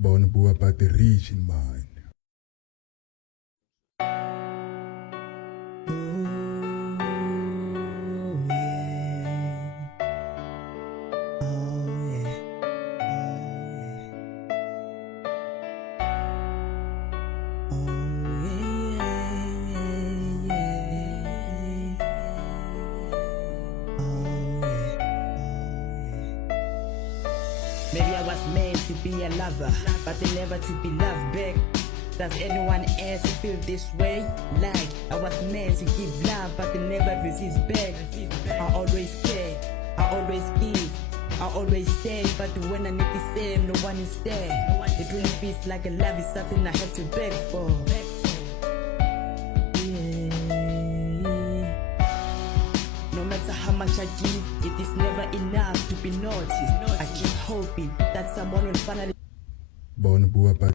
Born poor but rich in mind. Maybe I was meant to be a lover, but never to be loved back. Does anyone else feel this way? Like I was meant to give love, but never receive back. I always care, I always give, I always stay, but when I need the same, no one is there. It really feels like a love is something I have to beg for. No matter how much I give, it is never enough to be noticed. I keep hoping that someone will finally Born poor but